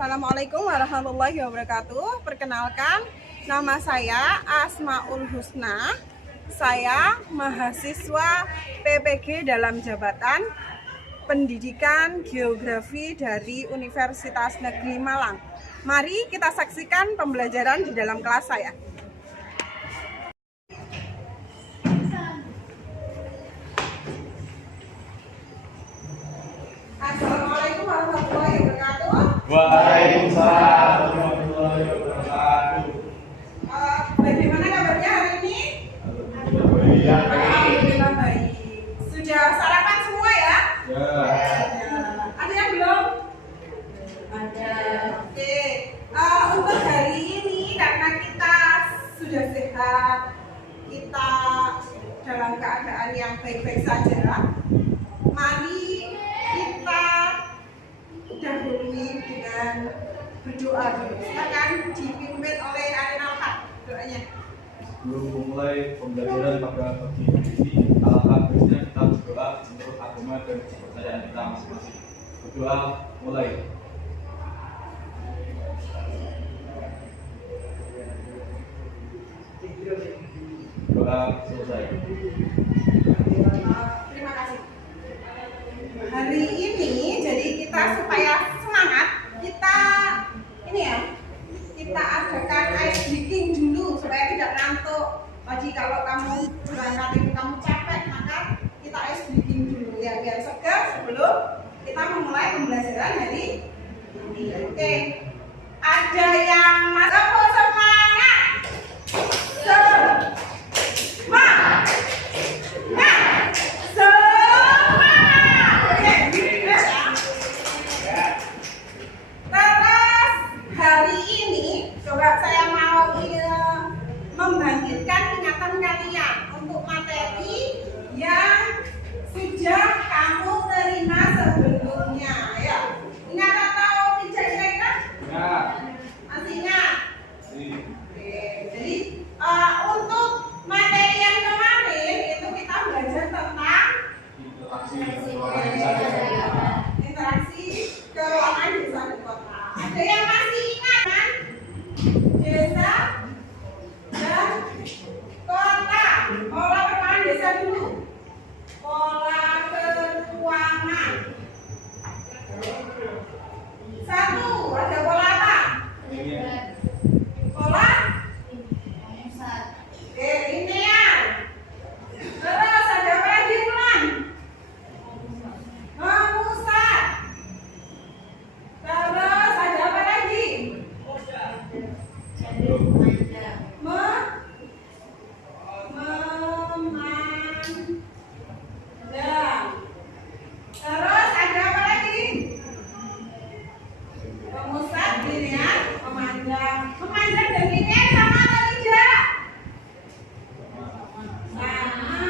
Assalamualaikum warahmatullahi wabarakatuh. Perkenalkan, nama saya Asmaul Husna. Saya mahasiswa PPG dalam Jabatan Pendidikan Geografi dari Universitas Negeri Malang. Mari kita saksikan pembelajaran di dalam kelas saya. Assalamualaikum warahmatullahi wabarakatuh. Waalaikumsalam warahmatullahi wabarakatuh. Bagaimana kabarnya hari ini? Alhamdulillah. Alhamdulillah baik. Sudah sarapan semua ya? Ya. Ada yang belum? Ada. Oke. Untuk hari ini karena kita sudah sehat, kita dalam keadaan yang baik-baik saja, mari kita dahului dengan berdoa dulu. Silakan dipimpin oleh Arin Alhaq doanya. Sebelum memulai pembelajaran pada pagi ini, alangkah baiknya kita berdoa menurut agama dan kepercayaan kita masing-masing. Berdoa mulai. Doa selesai. Terima kasih. Hari ini jadi kita supaya semangat, kita ini ya, kita adakan ice breaking dulu supaya tidak ngantuk. Tadi kalau kamu berangkat itu kamu capek, maka kita ice breaking dulu ya biar segar sebelum kita memulai pembelajaran hari ini. Oke. Ada yang masuk semangat. Membangkitkan ingatan kalian untuk materi yang sudah kamu terima sebelumnya ya. Ingat atau tidak kira-kira? Ya. Masih ingat? Oke. Jadi untuk materi yang kemarin itu kita belajar tentang interaksi keuangan desa dan kota. Ada yang masih ingat kan? Desa dan kota. Pola keuangan desa dulu. Pola keuangan. Satu, ada pola apa? Pola linear. Terus ada apa lagi ulang? Memusat. Terus ada apa lagi? Memandang. Terus ada apa lagi? Memusat, linear, memandang. Memandang dan linear sama atau tidak? Sama.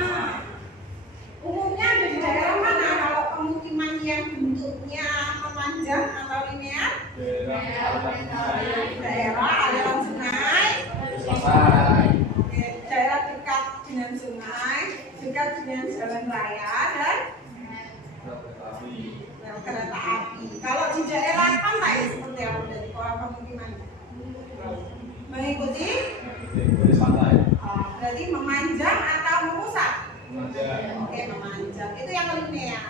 Umumnya ada di daerah mana kalau pemukiman yang bentuknya memanjang atau linear? Daerah aliran sungai. Oke, daerah dekat dengan sungai, dekat dengan jalan raya dan kereta api. Kalau di daerah pantai seperti apa dari pola pemukiman? Mengikuti? Berarti memanjang atau memusat? Oke, memanjang. Itu yang linear.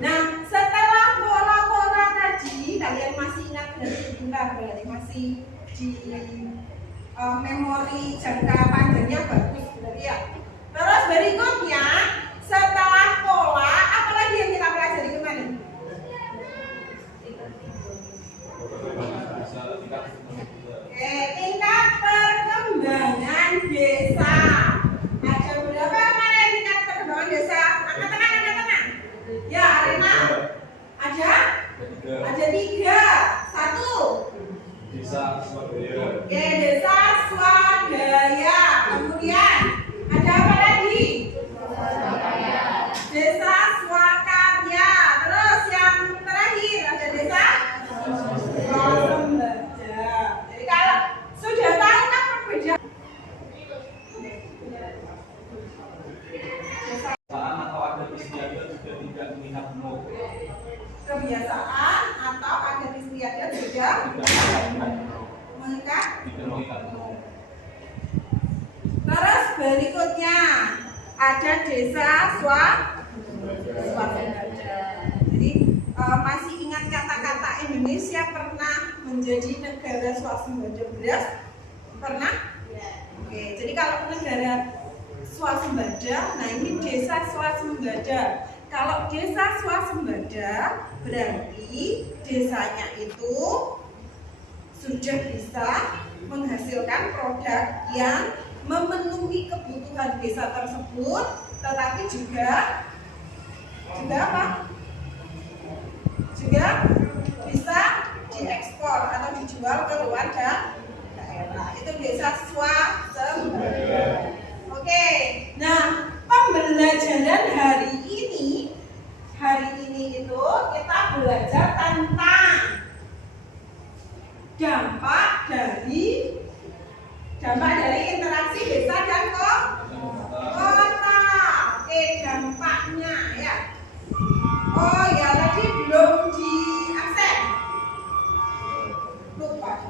Nah, setelah pola-pola tadi, kalian masih ingat berarti masih di memori jangka panjangnya bagus berarti ya. Terus berikutnya, setelah pola, apa lagi yang kita pelajari kemarin? Oke, tingkat perkembangan desa. Ada berapa kemarin tingkat perkembangan desa? Angkat tangan. Ya, Arena. Ada 3. 1. Desa Swadaya. Oke, desa swadaya. Kemudian ada apa lagi? Desa swakarya. Terus yang terakhir ada desa swasembada. Jadi kalau sudah tahu kan perbedaan Atau adat istiadat juga tidak melihat umur. kebiasaan atau adat istiadat lihat-lihat sudah mengikat. Terus berikutnya ada desa swasembada. Jadi masih ingat kata-kata Indonesia pernah menjadi negara swasembada beras? Pernah? Oke, jadi kalau negara swasembada, nah ini desa swasembada. Kalau desa swasembada berarti desanya itu sudah bisa menghasilkan produk yang memenuhi kebutuhan desa tersebut, tetapi juga apa? Juga bisa diekspor atau dijual ke luar daerah. Itu desa swasembada. Oke, nah pembelajaran hari ini itu kita belajar tentang dampak dari interaksi desa dan kota. Oke, dampaknya ya. Oh ya, tadi belum di absen. Lupa.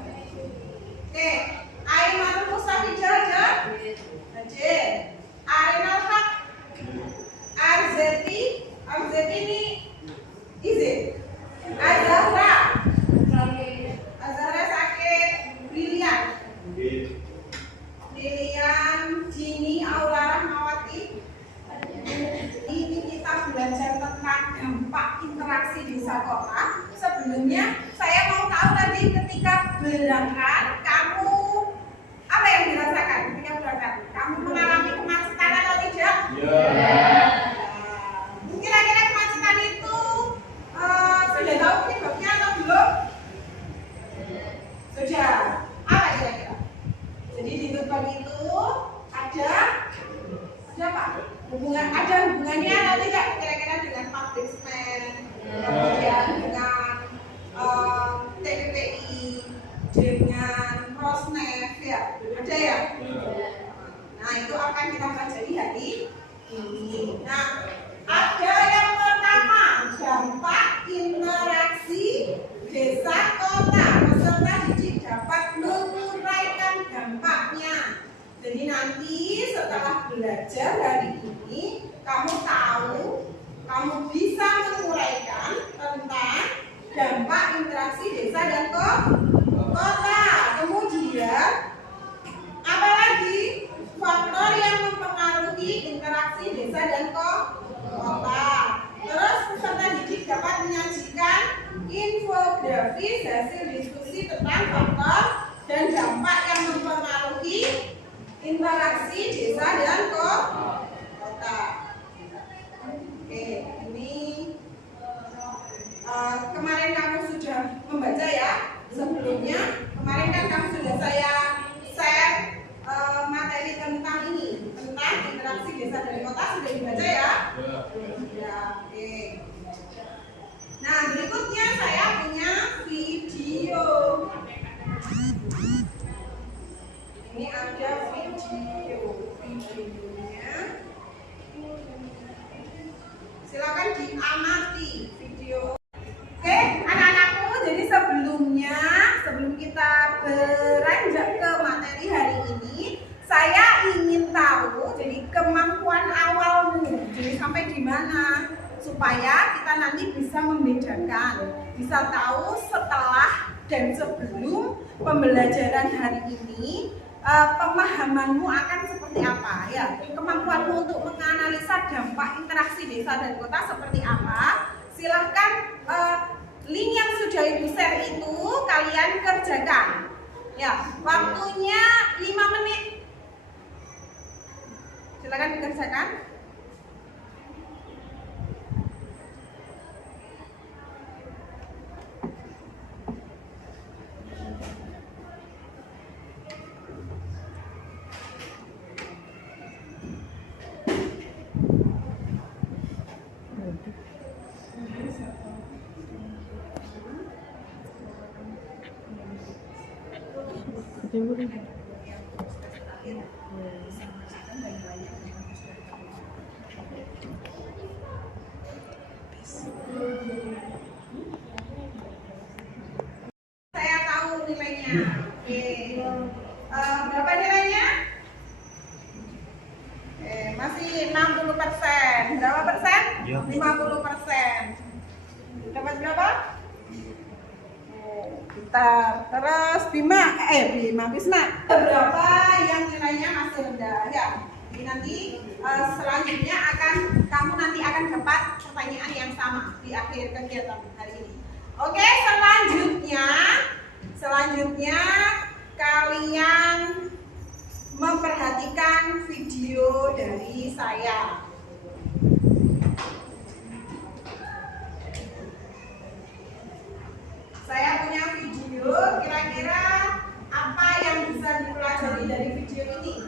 Oke, Aiman Mustafijar Hadir. Ainal Haq Arzeti ini izin. Azahra sakit. Brilian Jini Aula Rahmawati. Ini kita belajar tentang dampak interaksi desa kota. Sebelumnya saya mau tahu tadi ketika berangkat kamu apa yang dirasakan ketika berangkat? Kamu mengalami kemacetan atau tidak? Kira-kira kemacetan itu sudah tahu penyebabnya atau belum? Sudah. Apa kira-kira? Jadi di depan itu ada apa? Ada hubungannya atau tidak kira-kira dengan pabrik semen, kemudian dengan TPPI, dengan Rosneft ya, ada ya? Nah itu akan kita pelajari hari ini. Nah ada yang pertama, dampak interaksi desa kota. Peserta didik dapat menguraikan dampaknya. Jadi nanti setelah belajar hari ini, kamu bisa menguraikan tentang dampak interaksi desa dan kota. Kemudian apa lagi faktor yang mempengaruhi interaksi desa dan kota. Terus peserta didik dapat menyajikan infografis hasil diskusi tentang faktor dan dampak yang mempengaruhi interaksi desa dan kota. Oke, ini kemarin kamu sudah membaca ya. Sebelumnya kemarin kan kamu sudah saya share materi tentang ini, tentang interaksi desa dan kota, sudah dibaca ya? Ya, oke. Nah, berikutnya saya punya video. Ini ada videonya. Silakan diamati video. Oke, anak-anakku, jadi sebelum kita beranjak ke materi hari ini, saya ingin tahu jadi kemampuan awalmu, jadi sampai di mana supaya kita nanti bisa membedakan, bisa tahu setelah dan sebelum pembelajaran hari ini. Pemahamanmu akan seperti apa ya, kemampuanmu untuk menganalisa dampak interaksi desa dan kota seperti apa. Silahkan link yang sudah ibu share itu kalian kerjakan ya, waktunya 5 menit, silahkan dikerjakan. Oke. Berapa nilainya? Oke, masih 60%. Berapa persen? 50%. Dapat berapa? Bentar. Terus Bisma. Berapa yang nilainya masih rendah? Ya. Jadi nanti selanjutnya kamu nanti akan dapat pertanyaan yang sama di akhir kegiatan hari ini. Oke, selanjutnya kalian memperhatikan video dari saya. Saya punya video, kira-kira apa yang bisa dipelajari dari video ini?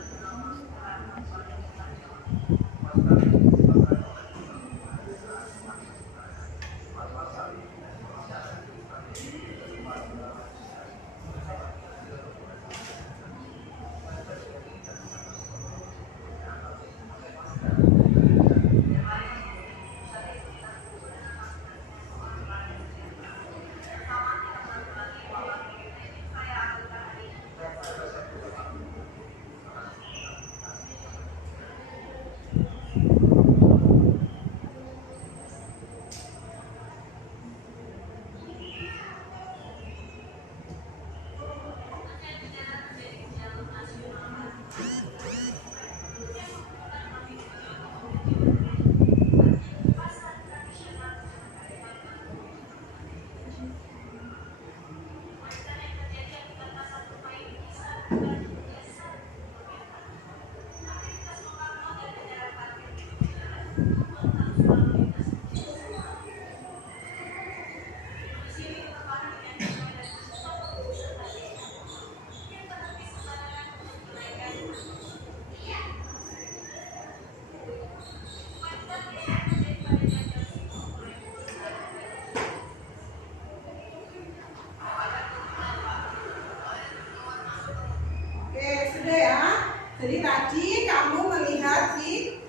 Jadi tadi kamu melihat di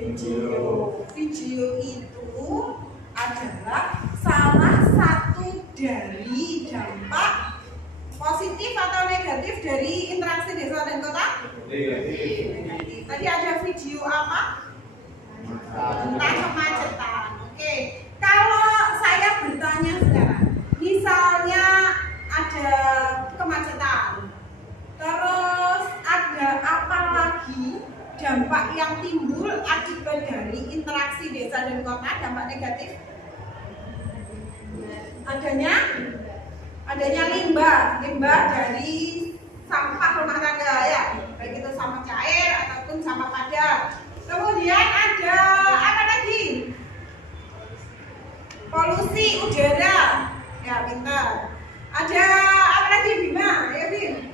video itu adalah salah satu dari dampak positif atau negatif dari interaksi desa dan kota? Negatif. Tadi ada video apa? Tentang kemacetan. Oke. Kalau saya bertanya sekarang, misalnya ada kemacetan, terus ada apa lagi dampak yang timbul akibat dari interaksi desa dan kota, dampak negatif? Adanya limbah dari sampah rumah tangga ya, baik itu sampah cair ataupun sampah padat. Kemudian ada apa lagi? Polusi udara, ya pintar. Ada apa lagi Bima? Ya Bim.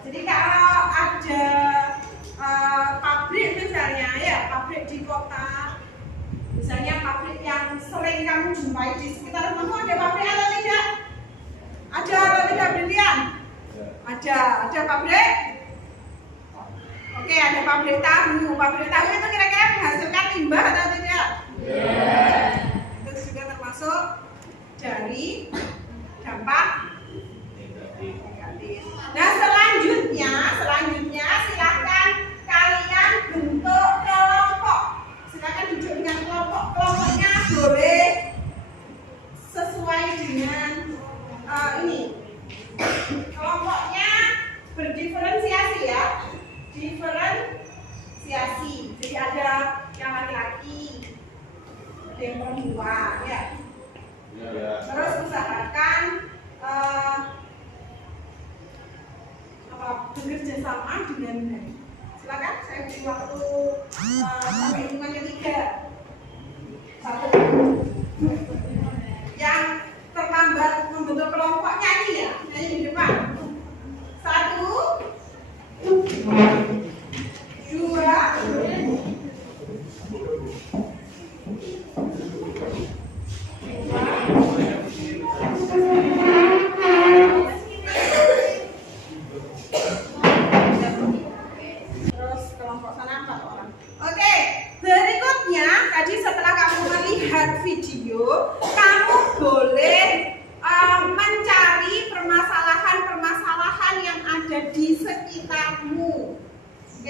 Jadi kalau ada pabrik misalnya ya, pabrik di kota, misalnya pabrik yang sering kamu jumpai di sekitar rumahmu, ada pabrik atau tidak? Ada atau tidak Brilian? Ada pabrik? Oke, ada pabrik tahu. Pabrik tahu itu kira-kira menghasilkan limbah atau tidak? Itu juga termasuk dari dampak negatif. Nah selanjutnya silahkan kalian bentuk kelompok. Silahkan duduk dengan kelompok. Kelompoknya boleh sesuai dengan ini. Kelompoknya berdiferensiasi ya. Diferensiasi. Jadi ada yang laki-laki, ada yang perempuan ya. Terus usahakan bekerja sama dengan baik. Silakan saya beri waktu sampai hitungannya 3. 1. Yang terlambat membentuk kelompoknya ini ya, nyanyi di depan. 1, 2, 4 orang. Oke, berikutnya tadi setelah kamu melihat video, kamu boleh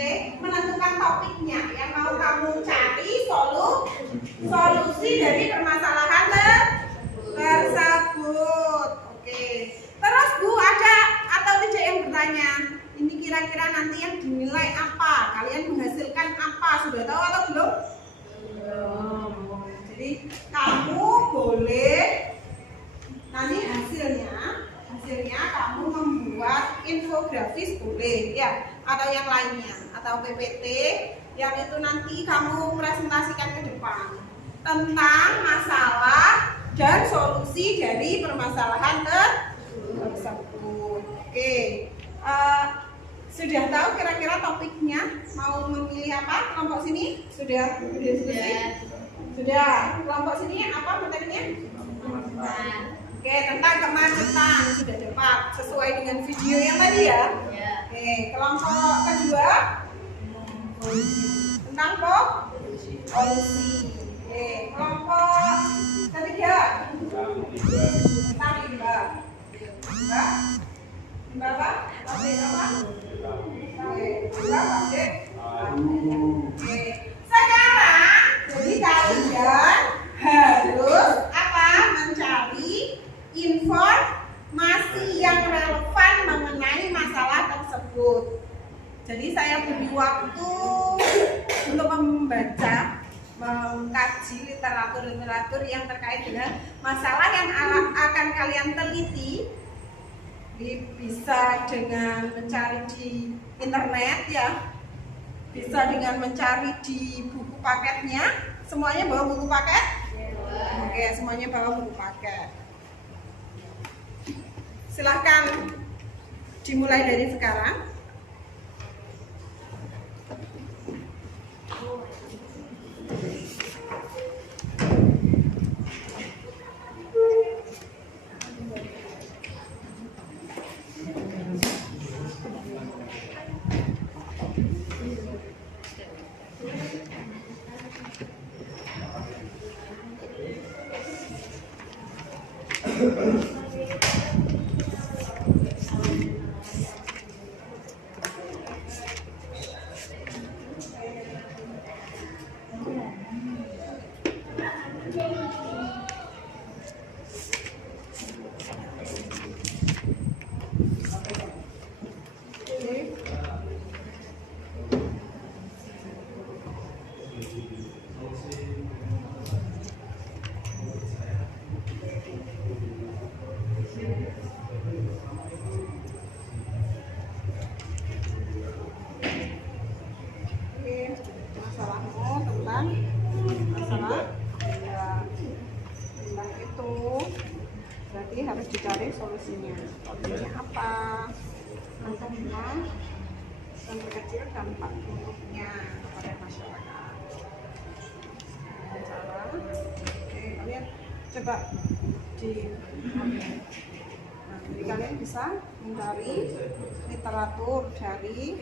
Oke, menentukan topiknya yang mau kamu cari solusi dari permasalahan tersebut. Oke. Terus Bu, ada atau tidak yang bertanya? Ini kira-kira nanti yang dinilai apa? Kalian menghasilkan apa? Sudah tahu atau belum? Belum. Jadi kamu boleh nanti hasilnya kamu membuat infografis boleh ya, atau yang lainnya, atau PPT yang itu nanti kamu presentasikan ke depan tentang masalah dan solusi dari permasalahan tersebut. Oke, sudah tahu kira-kira topiknya mau memilih apa? Kelompok sini sudah selesai? Sudah. Kelompok sini apa materinya? Oke, tentang kemacetan sudah dapat sesuai dengan video yang tadi ya. Oke, kelompok kedua tentang polusi. Oke, kelompok ketiga tentang limbah. Limbah apa? Pabrik apa? Oke, limbah pabrik. Oke, sekarang jadi kalian harus apa? Mencari informasi yang relevan mengenai masalah tersebut. Jadi saya beri waktu untuk membaca, mengkaji literatur yang terkait dengan masalah yang akan kalian teliti. Bisa dengan mencari di internet ya, bisa dengan mencari di buku paketnya. Semuanya bawa buku paket? Oke, semuanya bawa buku paket. Silahkan dimulai dari sekarang. Berarti harus dicari solusinya. Solusinya apa? Contohnya dan kecil dampak buruknya kepada masyarakat. Cara, oke, kalian coba jadi kalian bisa mencari literatur dari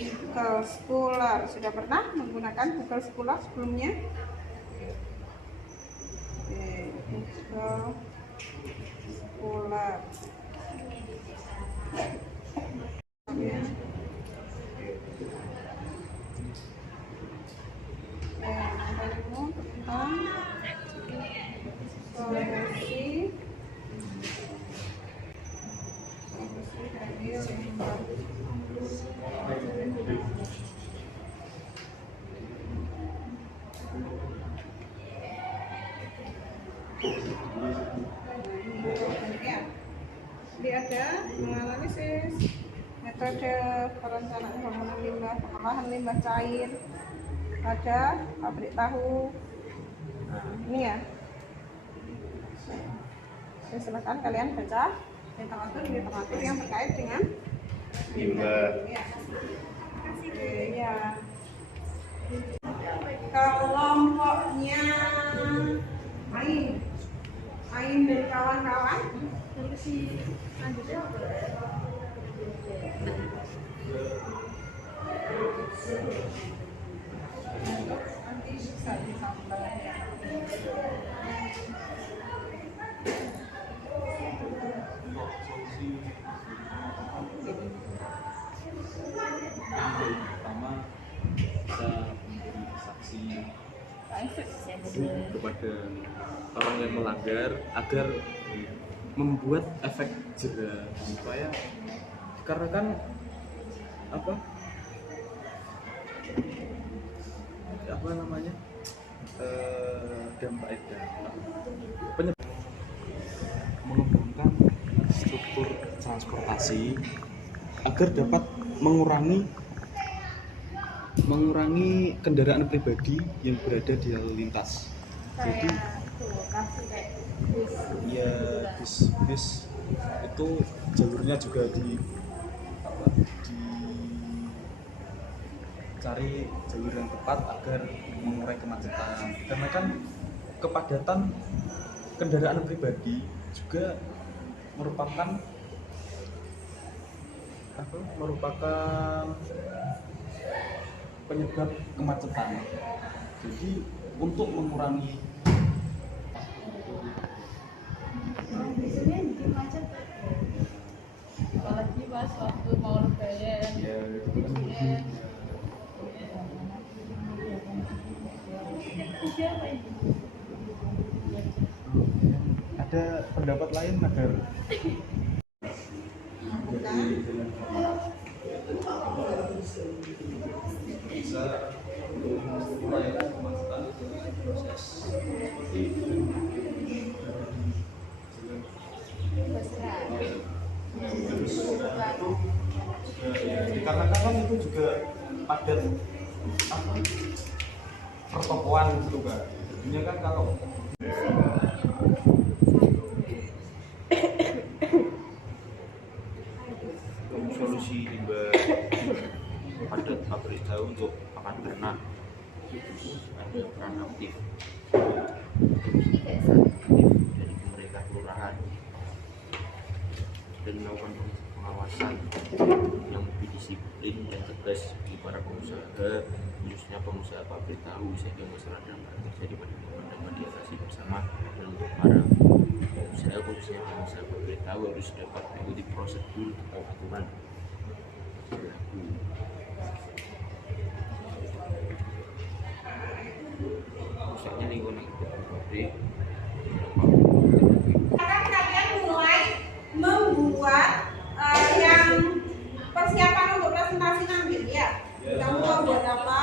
Google Scholar. Sudah pernah menggunakan Google Scholar sebelumnya? Google Scholar. Tentang solusi dari limbah. Jadi ada menganalisis metode perencanaan pembangunan limbah, pengolahan limbah cair, ada pabrik tahu. Nah, ini ya. Oke, silakan kalian baca literatur yang terkait dengan limbah. Ya. Ya. Kelompoknya Ain dan kawan-kawan. Nanti bisa ditambah. kepada orang yang melanggar agar membuat efek jera supaya, karena kan apa namanya dampak mengembangkan struktur transportasi agar dapat mengurangi kendaraan pribadi yang berada di lalu lintas. Jadi ya bis itu jalurnya juga dicari jalur yang tepat agar mengurai kemacetan, karena kan kepadatan kendaraan pribadi juga merupakan penyebab kemacetan. Jadi untuk mengurangi apalagi pas waktu mau lebaran ya ada pendapat lain agar bisa mengurai kemacetan proses seperti dikarenakan kan itu juga padat pertokoan gitu kan, jadinya kan kalau solusi limbah padat pabrik tahu untuk pakan ternak ada peran aktif dari pemerintah kelurahan dan melakukan pengawasan yang lebih disiplin dan tegas di para pengusaha, khususnya pengusaha pabrik tahu, sehingga masalah dampak terjadi pada korban dapat diatasi bersama. Dan untuk para pengusaha, khususnya pengusaha pabrik tahu, harus dapat mengikuti prosedur atau aturan berlaku. Rusaknya lingkungan pabrik Akan kalian mulai membuat yang persiapan untuk presentasi nanti ya. Kamu mau buat apa?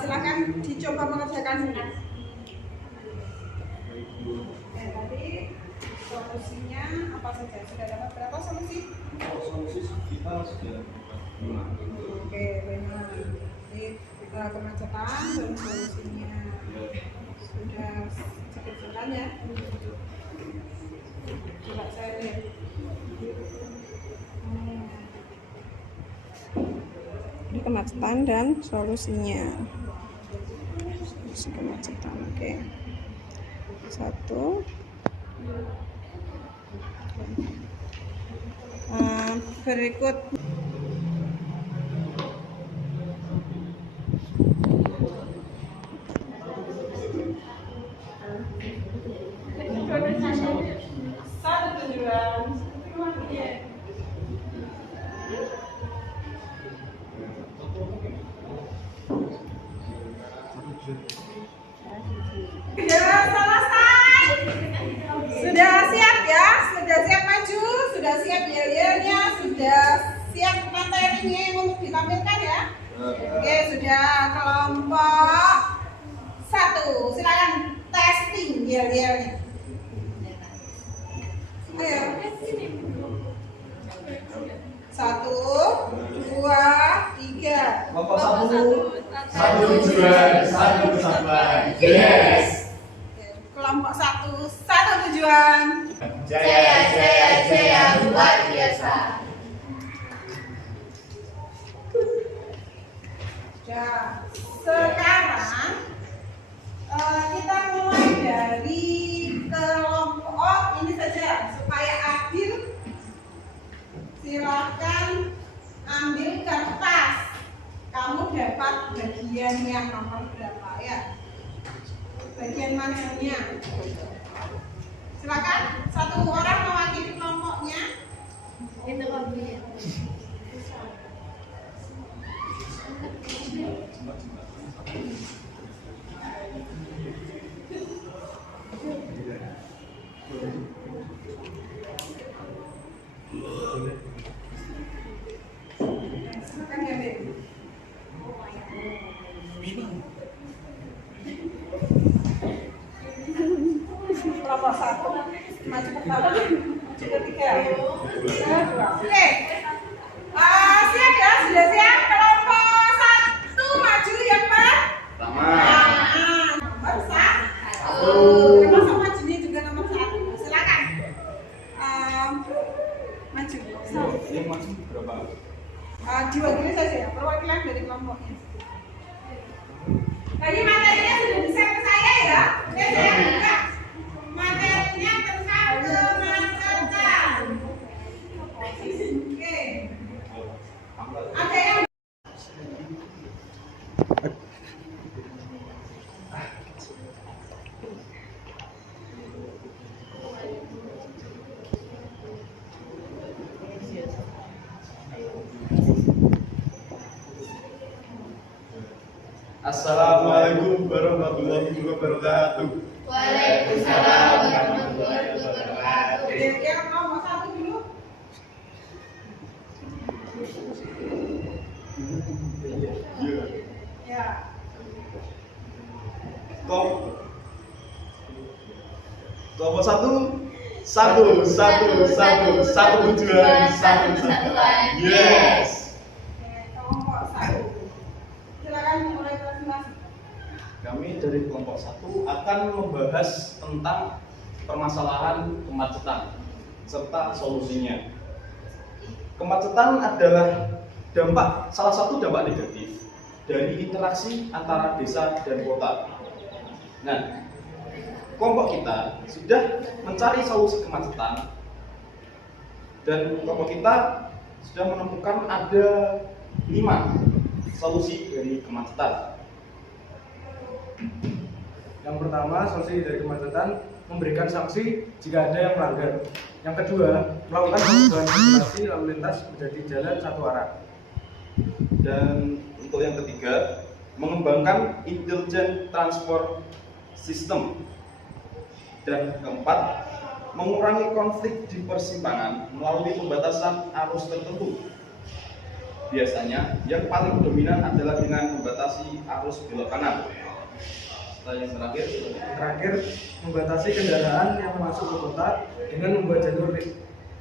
Silakan dicoba mengerjakan dulu. Tadi solusinya apa saja? Sudah dapat berapa solusi? solusi kita sudah Oke, benar. Jadi kemacetan dan solusinya sudah cukup jelas ya. Coba saya lihat. Ini kemacetan dan solusinya. Solusi kemacetan, oke. Satu. Berikut. Satu tujuan. Sudah selesai. Sudah siap ya? Sudah siap maju? Sudah siap yel-yelnya? Sudah siap materinya yang untuk ditampilkan ya? Oke, sudah kelompok 1. Silakan testing yel-yelnya. Ayo. 1, 2, 3. kelompok satu tujuan, satu kesatuan. Yes. Kelompok 1, satu tujuan. Jaya, jaya, jaya, luar biasa. Ya, sekarang kita mulai dari kelompok ini saja supaya adil. Silakan ambil kertas. Kamu dapat bagian yang nomor berapa ya? Bagian mananya? Silakan satu orang mewakili kelompoknya. itu bagus. kelompok 1 maju pertama, maju ketiga. Kedua. Oke. Siap ya, sudah siap. Kelompok 1 maju yang pertama. Nomor 1. Termasuk majunya juga nomor 1. Silakan. Maju. Yang maju berapa? Diwakili saja ya, perwakilan dari kelompoknya. Tadi materinya sudah bisa ke saya ya. Oke, saya buka. Materinya tentang kemacetan. Oke. Ada yang Assalamualaikum warahmatullahi wabarakatuh. Waalaikumsalam warahmatullahi wabarakatuh. yang nomor 1 dulu. Ya. Kelompok 1 satu tujuan satu kesatuan. Yes. Kelompok 1. Silakan mulai presentasi. Kami dari kelompok 1 akan membahas tentang permasalahan kemacetan serta solusinya. Kemacetan adalah salah satu dampak negatif dari interaksi antara desa dan kota. Nah, kelompok kita sudah mencari solusi kemacetan dan kelompok kita sudah menemukan ada 5 solusi dari kemacetan. Yang pertama, solusi dari kemacetan memberikan sanksi jika ada yang melanggar. Yang kedua, melakukan perubahan koordinasi lalu lintas menjadi jalan satu arah. Dan untuk yang ketiga, mengembangkan intelligent transport system. Dan keempat, mengurangi konflik di persimpangan melalui pembatasan arus tertentu. Biasanya yang paling dominan adalah dengan membatasi arus belok kanan. Setelah yang Terakhir, membatasi kendaraan yang masuk ke kota dengan membuat jalur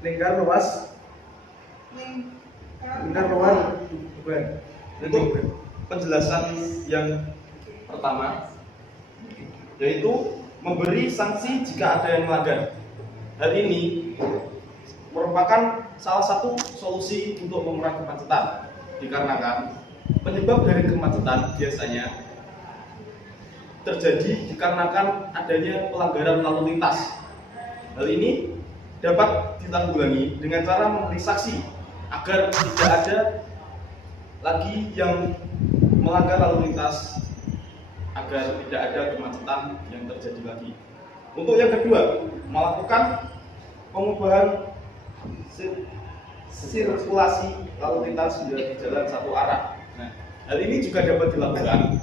lingkar luas beban. Untuk penjelasan yang pertama, yaitu memberi sanksi jika ada yang melanggar. Hal ini merupakan salah satu solusi untuk mengurangi kemacetan, dikarenakan penyebab dari kemacetan biasanya terjadi dikarenakan adanya pelanggaran lalu lintas. Hal ini dapat ditanggulangi dengan cara memberi saksi agar tidak ada lagi yang melanggar lalu lintas, agar tidak ada kemacetan yang terjadi lagi. Untuk yang kedua, melakukan pengubahan sirkulasi lalu lintas menjadi jalan satu arah. Nah, hal ini juga dapat dilakukan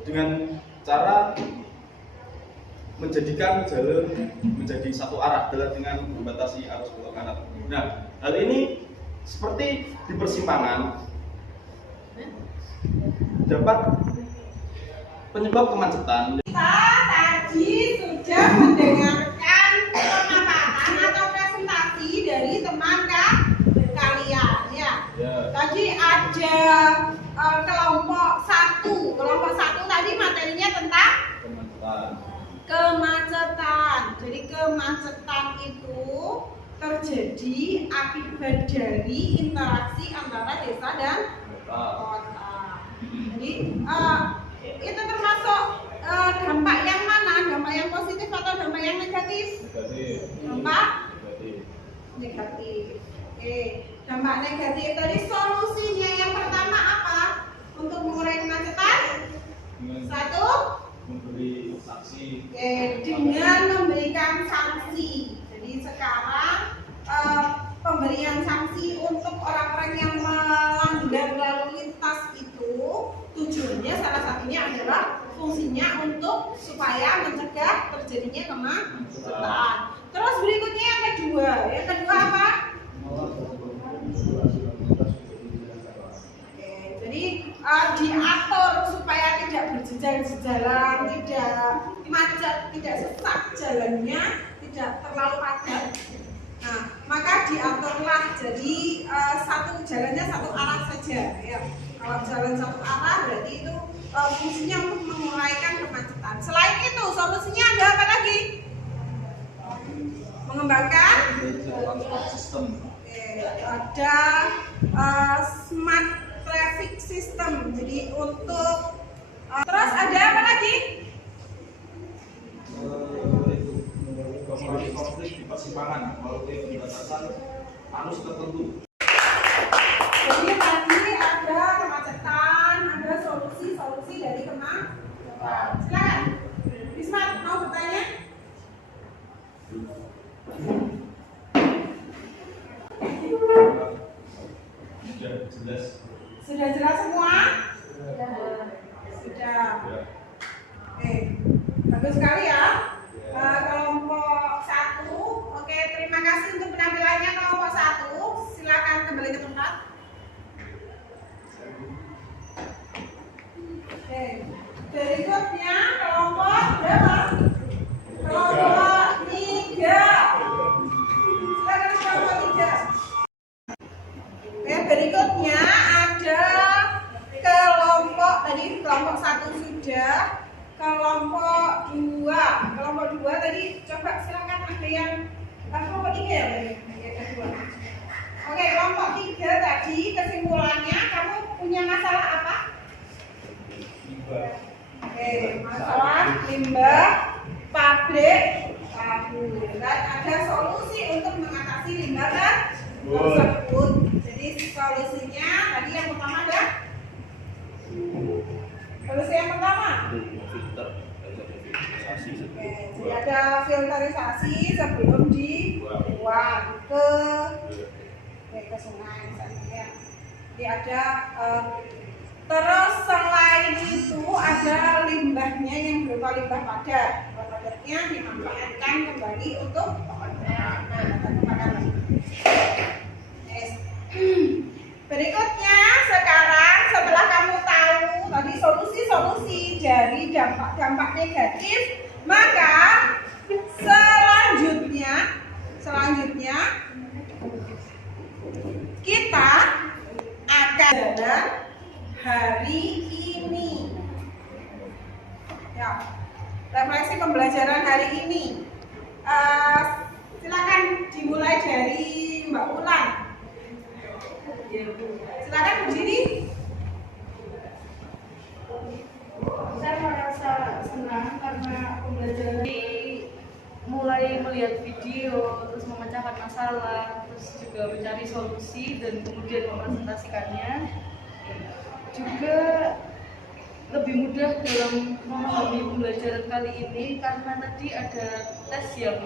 dengan cara menjadikan jalur menjadi satu arah adalah dengan membatasi arus belok kanan. Nah, hal ini seperti di persimpangan dapat penyebab kemacetan. Kita tadi sudah mendengarkan pemaparan atau presentasi dari teman kalian ya. Tadi ada kelompok 1. Kelompok 1 tadi materinya tentang kemacetan. Jadi kemacetan itu terjadi akibat dari interaksi antara desa dan kota. Jadi itu termasuk dampak yang mana? Dampak yang positif atau dampak yang negatif? Dampak negatif. Oke, dampak negatif. Tadi solusinya yang pertama apa? Untuk mengurangi kemacetan? 1, memberi sanksi. dengan memberikan sanksi. Jadi sekarang pemberian sanksi untuk orang-orang yang melanggar lalu lintas itu tujuannya salah satunya adalah fungsinya untuk supaya mencegah terjadinya kemacetan. Terus berikutnya yang kedua apa? Jadi diatur supaya supaya tidak berjejalan, tidak macet, tidak sesak jalannya, tidak terlalu padat. Nah, maka diaturlah jadi jalannya satu arah saja. Ya. Kalau jalan satu arah berarti itu fungsinya untuk menguraikan kemacetan. Selain itu, solusinya ada apa lagi? Mengembangkan sistem. Ada smart traffic system. Jadi untuk terus ada apa lagi? Konflik di persimpangan melalui pembatasan arus tertentu. Jadi tadi ada kemacetan, ada solusi dari kemacetan. Silakan, Bisma mau bertanya? Sudah jelas semua? Sudah. Oke, bagus sekali ya. Kelompok 1, oke, terima kasih untuk penampilannya kelompok 1. Silakan kembali ke tempat. Oke, berikutnya kelompok berapa? Kelompok 3. Silakan kelompok 3. Oke, berikutnya ada kelompok 1 sudah. Kelompok 2 tadi coba silakan ada yang kelompok 3 ya kedua. Oke, kelompok 3 tadi kesimpulannya kamu punya masalah apa? Oke, masalah limbah pabrik tahu. Dan ada solusi untuk mengatasi limbah tersebut. Jadi solusinya tadi yang pertama ada solusi yang pertama. Jadi ada filterisasi sebelum dibuang ke sungai misalnya ya. Jadi ada terus selain itu ada limbahnya yang berupa limbah padat. Limbah padatnya dimanfaatkan kembali untuk berikutnya sekarang setelah kamu tahu tadi solusi-solusi dari dampak-dampak negatif, maka selanjutnya kita akan jalan hari ini. Ya, refleksi pembelajaran hari ini. Silakan dimulai dari Mbak Ulan. Silakan berdiri. Saya merasa senang karena pembelajaran mulai melihat video, terus memecahkan masalah, terus juga mencari solusi dan kemudian mempresentasikannya. Juga lebih mudah dalam memahami pembelajaran kali ini karena tadi ada tes yang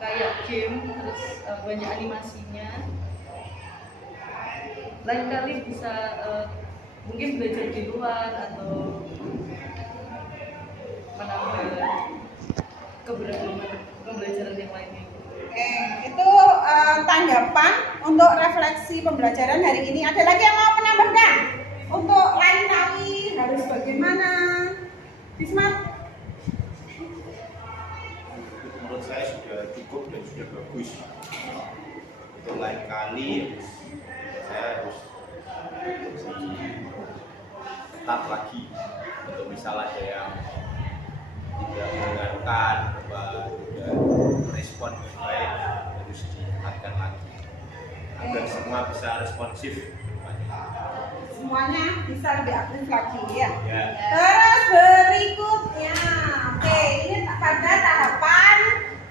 kayak game, terus banyak animasinya. Lain kali bisa mungkin belajar di luar atau menambah keberagaman pembelajaran yang lainnya. Itu tanggapan untuk refleksi pembelajaran hari ini. Ada lagi yang mau menambahkan? Untuk lain kali harus bagaimana? Bismat? Menurut saya sudah cukup dan sudah bagus. Untuk lain kali saya harus ketat lagi untuk misal ada yang tidak mendengarkan atau tidak merespon dengan baik, harus diingatkan lagi agar semua bisa responsif. Semuanya bisa lebih aktif lagi ya. Ya. Terus berikutnya, oke, ini pada tahapan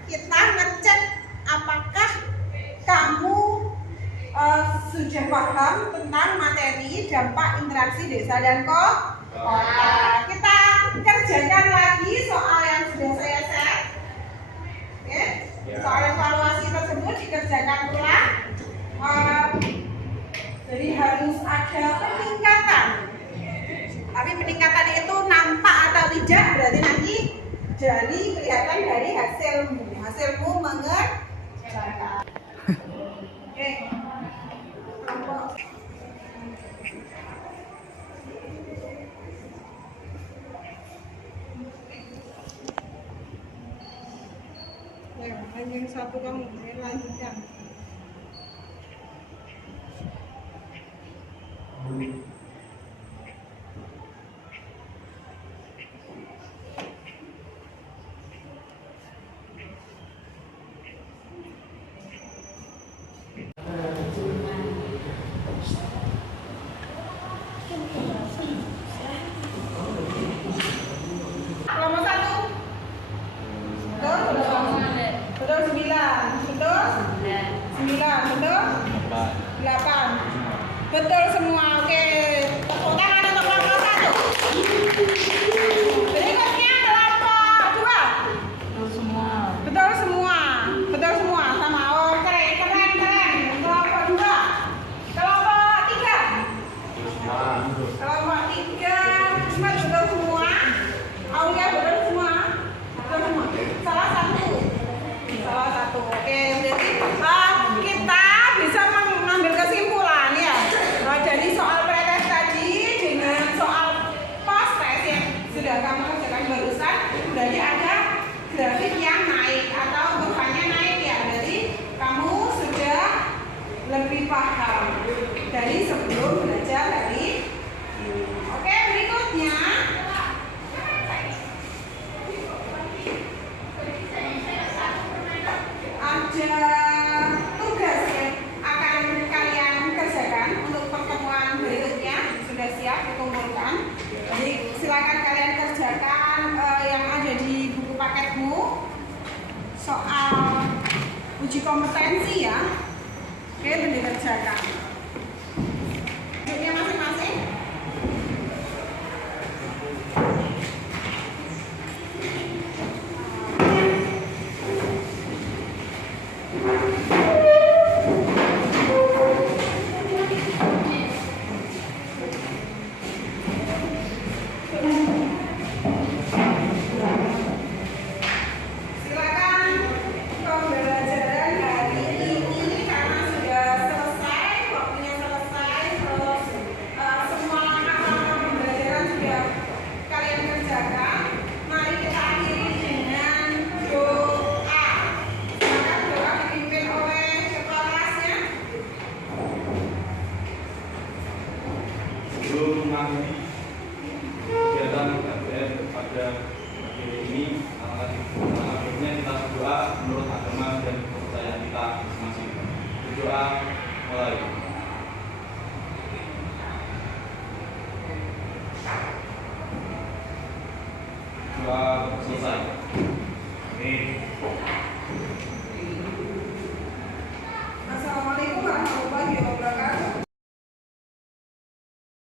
kita ngecek apakah kamu sudah paham tentang materi dampak interaksi desa dan kota. Kita kerjakan lagi soal yang sudah saya share. Oke, soal evaluasi tersebut dikerjakan ulang. Jadi harus ada peningkatan. Tapi peningkatan itu nampak atau tidak berarti nanti jadi kelihatan dari hasilmu mengerjakan. Oke. Yang satu kamu lanjutkan. Kelompok satu. Betul, betul. Betul 9. Betul? 9. Betul? 8. Betul semua. Oke. Tepuk tangan untuk kelompok satu. Berikutnya kelompok 2. Betul semua. Betul semua. Betul semua. Sama. Oh, keren, keren, keren. Kelompok 2. Kelompok 3. Kelompok 3. Cuma betul semua. Aulia betul semua. Betul semua. Salah satu. Salah satu. Oke, jadi kita bisa mengambil kesimpulan ya. Jadi soal pretest tadi dengan soal post test yang sudah kamu kerjakan barusan, berarti ada grafik yang naik atau kurvanya naik ya. Jadi kamu sudah lebih paham dari sebelum belajar dari ini. Oke, berikutnya ada tugas yang akan kalian kerjakan untuk pertemuan berikutnya. Sudah siap dikumpulkan. Jadi silakan kalian kerjakan yang ada di buku paketmu soal uji kompetensi ya. Oke, itu dikerjakan. Duduknya masing-masing. Silakan pembelajaran hari ini karena sudah selesai, waktunya selesai, terus semua hal-hal pembelajaran sudah kalian kerjakan. Mari kita akhiri dengan doa. Silakan doa dipimpin oleh kepala kelasnya. Sebelum mengakhiri kegiatan KBM pada pagi ini, akhirnya kita berdoa menurut agama dan kepercayaan kita masing-masing. Berdoa mulai. Doa selesai. Amin.